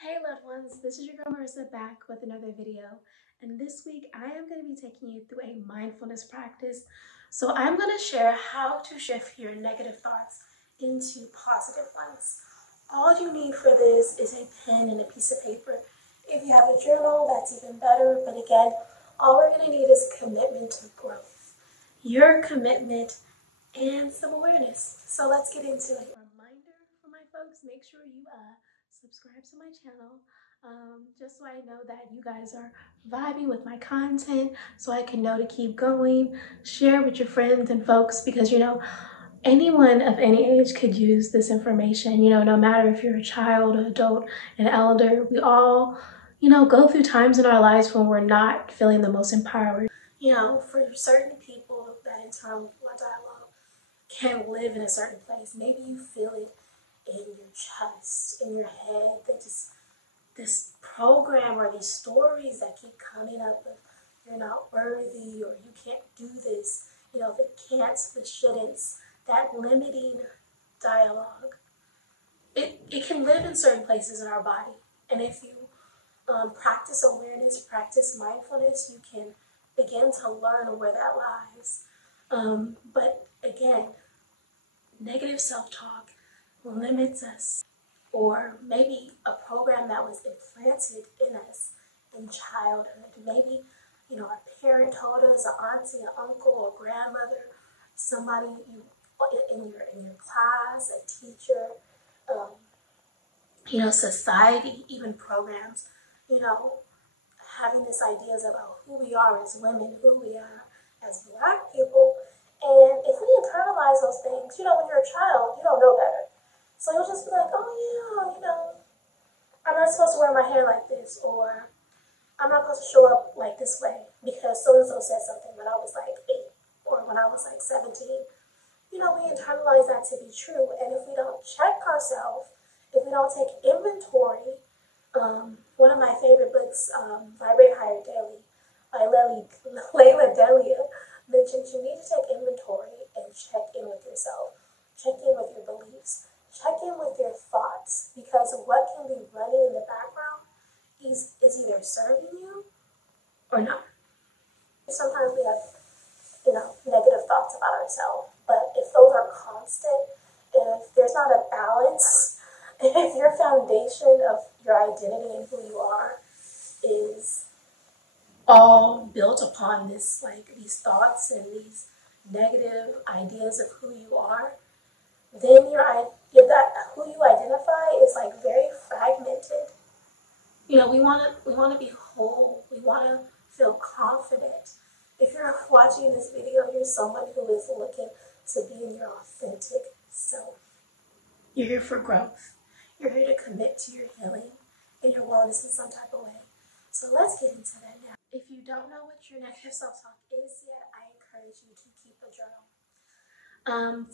Hey loved ones, this is your girl Marissa back with another video, and this week I am going to be taking you through a mindfulness practice. So I'm going to share how to shift your negative thoughts into positive ones. All you need for this is a pen and a piece of paper. If you have a journal, that's even better, but again, all we're going to need is commitment to growth, your commitment, and some awareness. So let's get into it. Reminder for my folks, make sure you subscribe to my channel, just so I know that you guys are vibing with my content, so I can know to keep going. Share with your friends and folks, because anyone of any age could use this information. No matter if you're a child, an adult, an elder, we all go through times in our lives when we're not feeling the most empowered. For certain people, that internal dialogue can live in a certain place. Maybe you feel it in your chest, in your head, that just this program or these stories that keep coming up of you're not worthy or you can't do this, the can'ts, the shouldn'ts, that limiting dialogue. It can live in certain places in our body. And if you practice awareness, practice mindfulness, you can begin to learn where that lies. But again, negative self-talk limits us, or maybe a program that was implanted in us in childhood. Maybe, a parent told us, an auntie, an uncle, a grandmother, somebody in your class, a teacher, society, even programs, having these ideas about who we are as women, who we are as Black people. And if we internalize those things, when you're a child, you don't know better. So you'll just be like, oh yeah, I'm not supposed to wear my hair like this, or I'm not supposed to show up like this way because so-and-so said something when I was like 8 or when I was like 17. We internalize that to be true. And if we don't check ourselves, if we don't take inventory, one of my favorite books, Vibrate Higher Daily, by Layla Delia, mentions you need to take inventory and check in with yourself, check in with your beliefs, check in with your thoughts, because what can be running in the background is either serving you or not. Sometimes we have, negative thoughts about ourselves, but if those are constant, if there's not a balance, if your foundation of your identity and who you are is all built upon these thoughts and these negative ideas of who you are, then who you identify is very fragmented. We want to be whole. We want to feel confident. If you're watching this video, you're someone who is looking to be in your authentic self. You're here for growth. You're here to commit to your healing and your wellness in some type of way. So let's get into that now. If you don't know what your negative self-talk is yet, I encourage you to keep a journal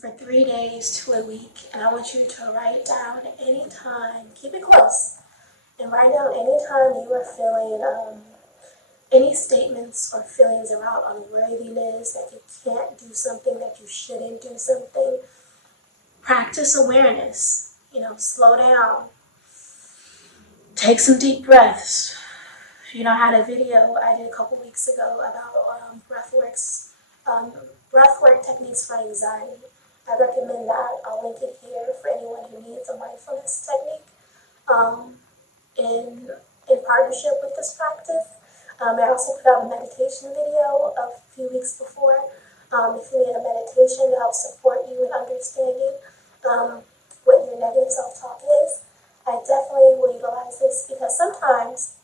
for 3 days to a week, and I want you to write down anytime, keep it close, and write down anytime you are feeling any statements or feelings around unworthiness, that you can't do something, that you shouldn't do something. Practice awareness. Slow down. Take some deep breaths. I had a video I did a couple weeks ago about breathwork techniques for anxiety. I recommend that. I'll link it here for anyone who needs a mindfulness technique in partnership with this practice. I also put out a meditation video a few weeks before. If you need a meditation to help support you in understanding what your negative self-talk is, I definitely will utilize this, because sometimes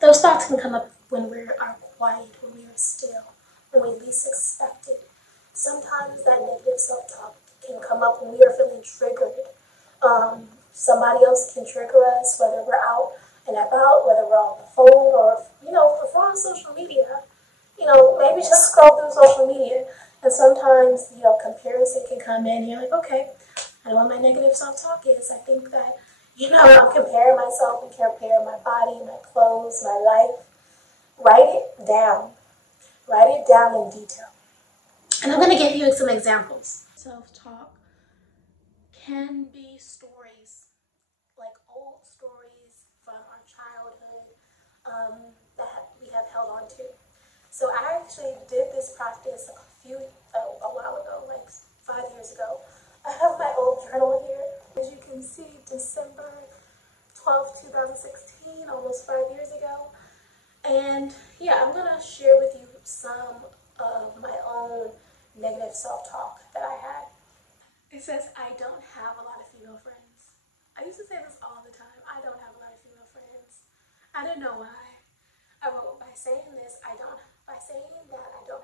those thoughts can come up when we are quiet, when we are still, when we least expect it. Sometimes that negative self-talk can come up when we are feeling triggered. Somebody else can trigger us, whether we're out and about, whether we're on the phone, or if we're on social media. Maybe just scroll through social media, and sometimes comparison can come in. And you're like, okay, I know what my negative self-talk is. I think that I'm comparing myself and comparing my body, my clothes, my life. Write it down. Write it down in detail. And I'm going to give you some examples. Self-talk can be stories, like old stories that we have held on to. So I actually did this practice a while ago, like 5 years ago. I have my old journal here. As you can see, December 12th, 2016, almost 5 years ago. And yeah, I'm gonna share with you some of my own negative self-talk that I had. It says, I don't have a lot of female friends. I used to say this all the time. I don't have a lot of female friends. I don't know why. I wrote, by saying that I don't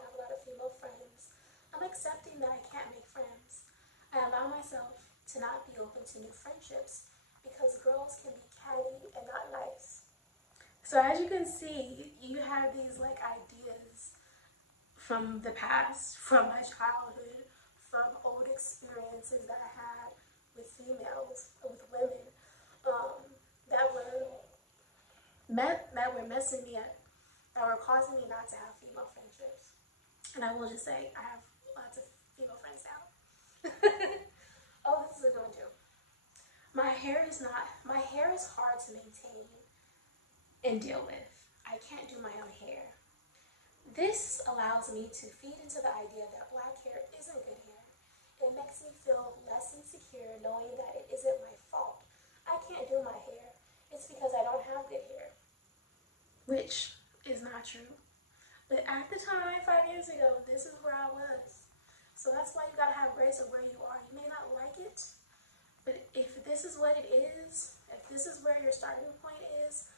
have a lot of female friends, I'm accepting that I can't make friends. I allow myself to not be open to new friendships because girls can be catty and not nice. So as you can see, you have these like ideas from the past, from my childhood, from old experiences that I had with females, with women, that were messing me up, that were causing me not to have female friendships. And I will just say, I have lots of female friends now. Oh, this is a good one too. My hair is hard to maintain and deal with. I can't do my own hair. This allows me to feed into the idea that black hair isn't good hair. It makes me feel less insecure knowing that it isn't my fault. I can't do my hair. It's because I don't have good hair. Which is not true. But at the time, 5 years ago, this is where I was. So that's why you gotta have grace of where you are. You may not like it, but if this is what it is, if this is where your starting point is,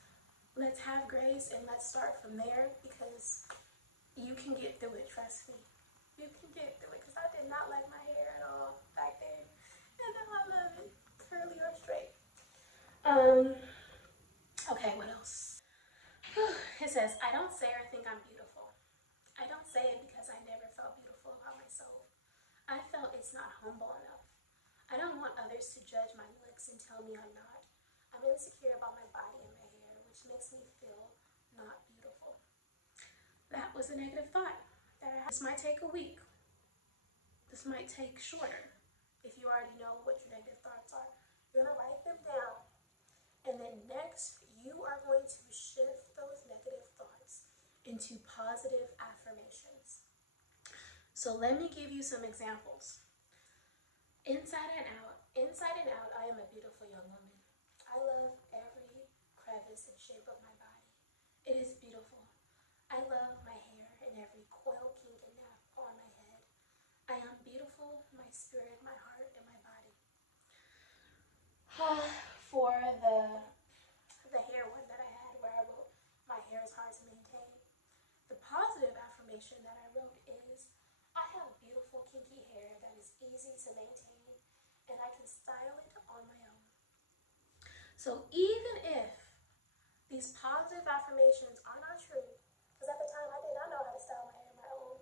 let's have grace and let's start from there, because you can get through it, trust me. You can get through it, because I did not like my hair at all back then. And now I love it, curly or straight. Okay, what else? It says, I don't say or think I'm beautiful. I don't say it because I never felt beautiful about myself. I felt it's not humble enough. I don't want others to judge my looks and tell me I'm not. I'm insecure about my body and my hair, which makes me feel not beautiful. That was a negative thought. This might take a week. This might take shorter. If you already know what your negative thoughts are, you're gonna write them down. And then next, you are going to shift those negative thoughts into positive affirmations. So let me give you some examples. Inside and out, I am a beautiful young woman. I love every crevice and shape of my body. It is beautiful. I love my hair and every coil, kink, and nap on my head. I am beautiful, my spirit, my heart, and my body. For the hair one that I had, where I wrote, my hair is hard to maintain. The positive affirmation that I wrote is, I have beautiful kinky hair that is easy to maintain, and I can style it on my own. So even if these positive affirmations are not true, because at the time I did not know how to style my hair on my own,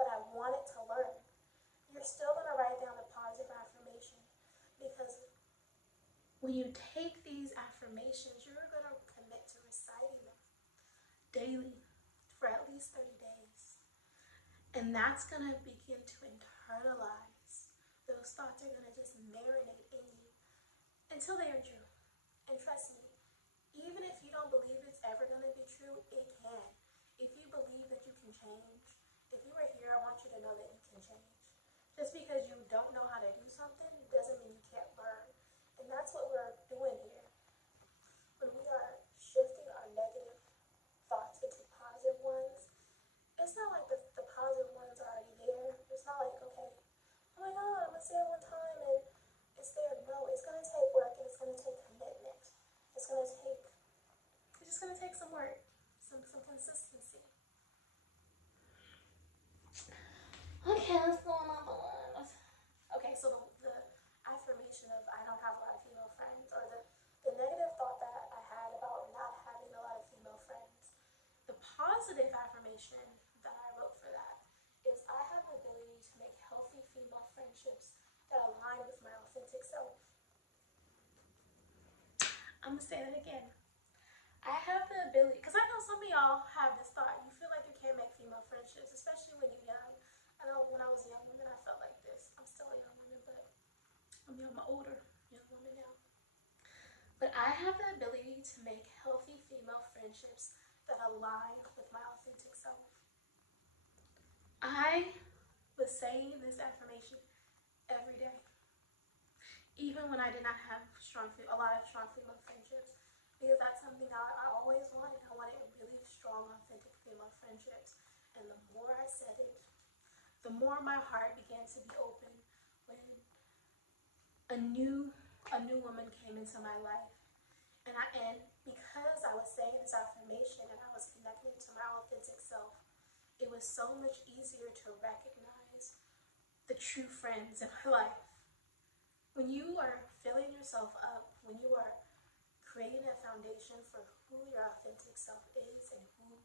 but I wanted to learn, you're still going to write down a positive affirmation, because when you take these affirmations, you're going to commit to reciting them daily for at least 30 days. And that's going to begin to internalize. Those thoughts are going to just marinate in you until they are true. And trust me, even if you don't believe it's ever going to be true, it can. If you believe that you can change, if you are here, I want you to know that you can change. Just because you don't know how to do something doesn't mean you can't learn. And that's what we're doing here. When we are shifting our negative thoughts into positive ones, it's not like the positive ones are already there. It's not like, okay, oh my God, I'm going to say it one time and it's there. No, it's going to take work and it's going to take commitment. It's just going to take some work, some consistency. Okay, let's go on. Okay, so the affirmation of I don't have a lot of female friends, or the negative thought that I had about not having a lot of female friends. The positive affirmation that I wrote for that is, I have the ability to make healthy female friendships that align with my authentic self. I'm going to say that again. I have the ability, because I know some of y'all have this thought. You feel like you can't make female friendships, especially when you're young. I know when I was a young woman, I felt like this. I'm still a young woman, but I'm older young woman now. But I have the ability to make healthy female friendships that align with my authentic self. I was saying this affirmation every day, even when I did not have a lot of strong female friendships, because that's something I always wanted. I wanted really strong, authentic female friendships. And the more I said it, the more my heart began to be open when a new woman came into my life. And because I was saying this affirmation and I was connecting to my authentic self, it was so much easier to recognize the true friends in my life. When you are filling yourself up, when you are creating a foundation for who your authentic self is and who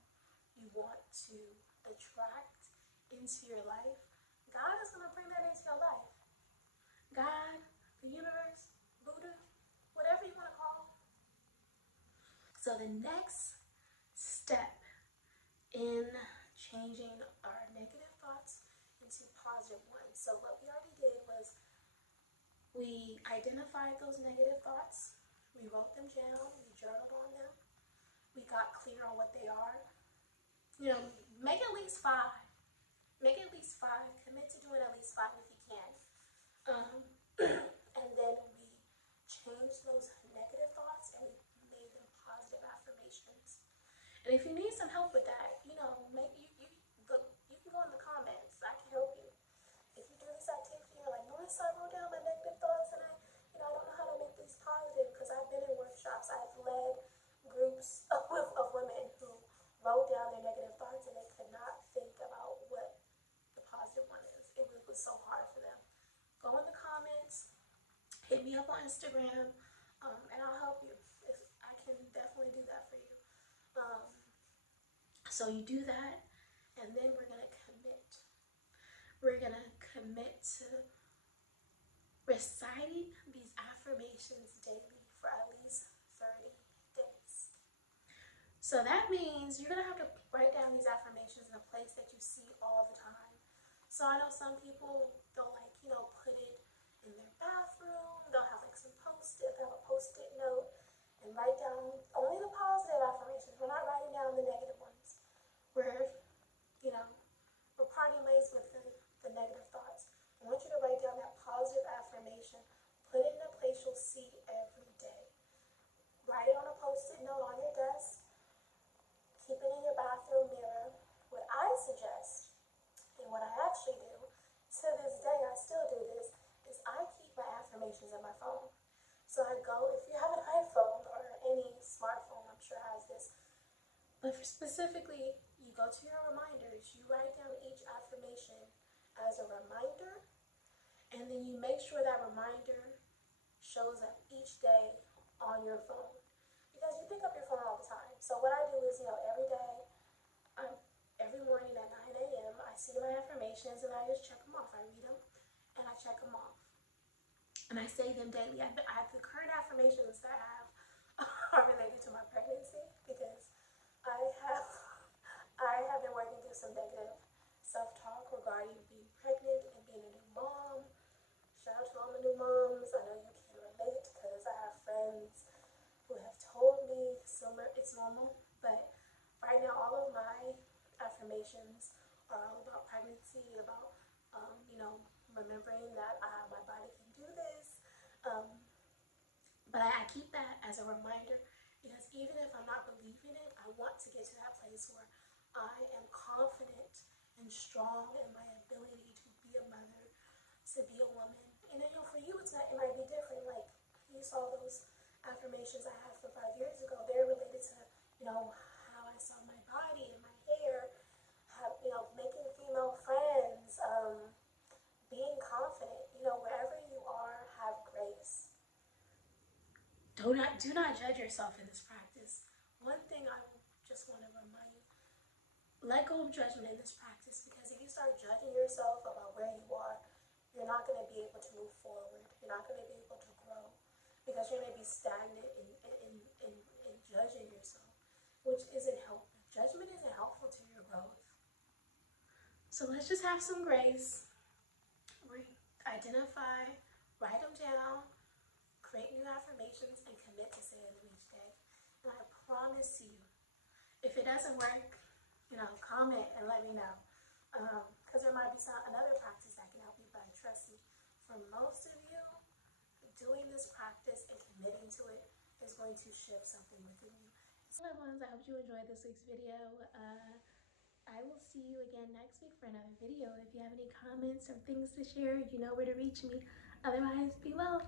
you want to attract into your life, God is going to bring that into your life. God, the universe, Buddha, whatever you want to call it. So the next step in changing our negative thoughts into positive ones. So what we already did was we identified those negative thoughts, we wrote them down, we journaled on them, we got clear on what they are. You know, make at least 5. Make at least 5. Commit to doing at least 5 if you can. And then we changed those negative thoughts and we made them positive affirmations. And if you need some help with that, you know, maybe you can go in the comments. I can help you. If you do this activity, you're like, Melissa, I wrote down my negative thoughts and I don't know how to make these positive, because I've been in workshops. I've led groups of women who wrote down their negative thoughts and they could not think about what the positive one is. It was so hard for them. Go in the comments, hit me up on Instagram, and I'll help you. I can definitely do that for you. So you do that, and then we're going to commit. We're going to commit to reciting these affirmations daily for at least 30 days. So that means you're going to have to write down these affirmations in a place that you see all the time. So I know some people, they'll put it in their bathroom. They'll have some post-it, they'll have a post-it note and write down only the positive affirmations. We're not writing down the negative ones. We're parting ways with the negative thoughts. I want you to write down that positive affirmation. Put it in a place you'll see every day. Write it on a post-it note on your desk. Keep it in your bathroom mirror. What I suggest, and what I actually do, to this day I still do this, is I keep my affirmations in my phone. So I go, if you have an iPhone or any smartphone, I'm sure has this, but specifically, you go to your reminders, you write down each affirmation as a reminder, and then you make sure that reminder shows up each day on your phone. Because you pick up your phone all the time. So what I do is, every day, every morning at 9 a.m., I see my affirmations and I just check them off. I read them and I check them off. And I say them daily. The current affirmations that I have are related to my pregnancy, because I have been working through some negative self-talk regarding being pregnant and being a new mom. Shout out to all my new moms. I know you can relate, because I have friends who have told me it's normal. But right now, all of my affirmations are all about pregnancy, about remembering that my body can do this. But I keep that as a reminder, because even if I'm not believing it, I want to get to that place where I am confident and strong in my ability to be a mother, to be a woman. And for you, it might be different. Like, you saw those affirmations I had from 5 years ago. They're related to, how I saw my body and my hair, making female friends, being confident. Wherever you are, have grace. Do not judge yourself in this practice. One thing I just want to remind you, let go of judgment in this practice, because if you start judging yourself about where you are, you're not going to be able to move forward. You're not going to be able to grow, because you're going to be stagnant in judging yourself, which isn't helpful. Judgment isn't helpful to your growth. So let's just have some grace. Identify, write them down, create new affirmations and commit to saying them each day. And I promise you, if it doesn't work, comment and let me know. Because there might be another practice that can help you, but trust me, for most of you, doing this practice and committing to it is going to shift something within you. So, loved ones, I hope you enjoyed this week's video. I will see you again next week for another video. If you have any comments or things to share, you know where to reach me. Otherwise, be well.